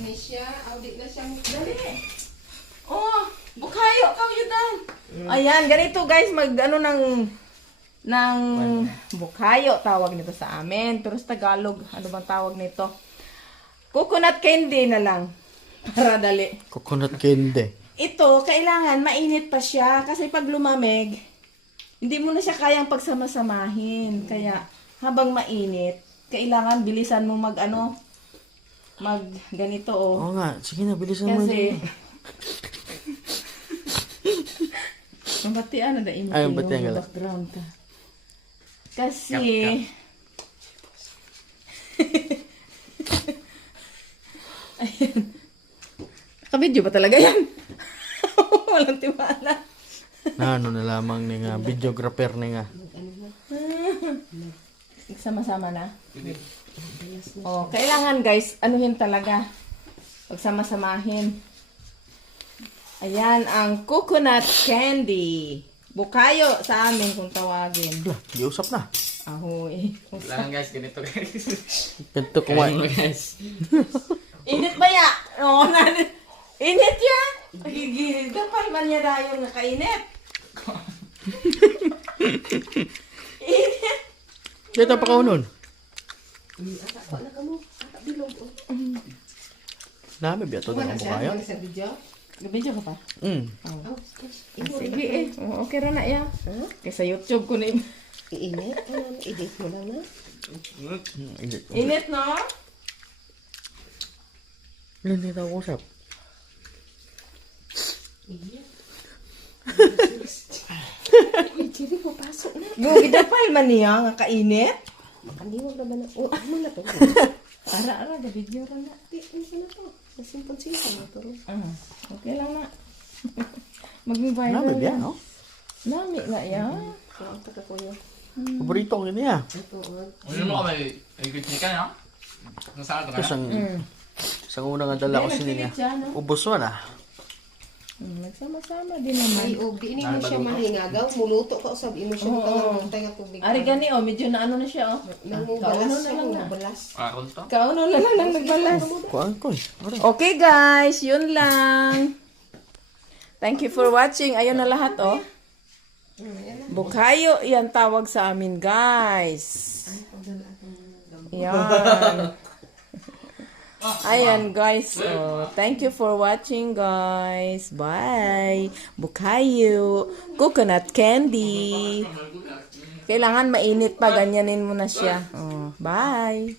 ni siya. Audit na siya. Dali. Oh, bukayo kau yudan. Ayan, ganito guys, mag-ano ng bukayo tawag nito sa amin. Pero sa Tagalog, ano bang tawag nito? Coconut candy na lang. Para dali. Coconut candy. Ito, kailangan mainit pa siya kasi pag lumamig, hindi mo na siya kayang pagsamasamahin. Kaya habang mainit, kailangan bilisan mo mag ganito oh. Oo nga, sige na, bilisan mo. Kasi mabatian na da imo Ay, mabatian ka lang. background ka. Kasi Ayan. Nakabidyo ba talaga yan? Walang tiwala. Na ano na lamang ni nga, videographer ni nga. Sama-sama na. Oh, kailangan guys, anuhin talaga. Pagsama-samahin. Ayan, ang coconut candy. Bukayo sa amin kung tawagin. Lah, giusap na. Ahoy. Lang guys, ganito guys. Ganito kumain. Guys. Init ba ya? Oo, init ya? Gigil. Kapal man niya dayon nga kainit. Init. Dito pa ka nun. Dami biya to ng bukayo. Sa video. Gabidyo ka pa? Oh, Sige eh. Oh, okay ra na ya. Kaysa YouTube ko na iinit. Edit mo lang na. Init no? Ilan dito ako usap? Uy, Jerry, papasok na. Gugi dapal man niya nga kainit. Makaniwag na ba na? Oh, ano na to? Ara gabidyo ra na. Di, ano na to? Nasimpon-simpon na to. Okay lang na. Maging viral. Dami biya, yan. no? Nami nga ya. Ang taga ko yun. Paborito ko yun niya. Ito, Ano mo ka may ikot-nikan ha? Nasaan ka Ito na? sang unang nga dala ko sini niya. Ubos mo na. Nagsama-sama din naman. Ay, og, di mo siya mahingagaw. Muluto ka, sabi mo siya magkakantay nga tubig. Ari gani oh, medyo na ano na siya oh. Nangubalas siya, nangubalas. Akon to? Kauno na lang nang nagbalas. Kuhaan ko eh. Okay guys, yun lang. Thank you for watching. Ayun na lahat oh. Bukayo, yan tawag sa amin guys. Yan. Ayan guys. Oh, thank you for watching guys. Bye. Bukayo. Coconut candy. Kailangan mainit pa. Ganyanin mo na siya. Oh, bye.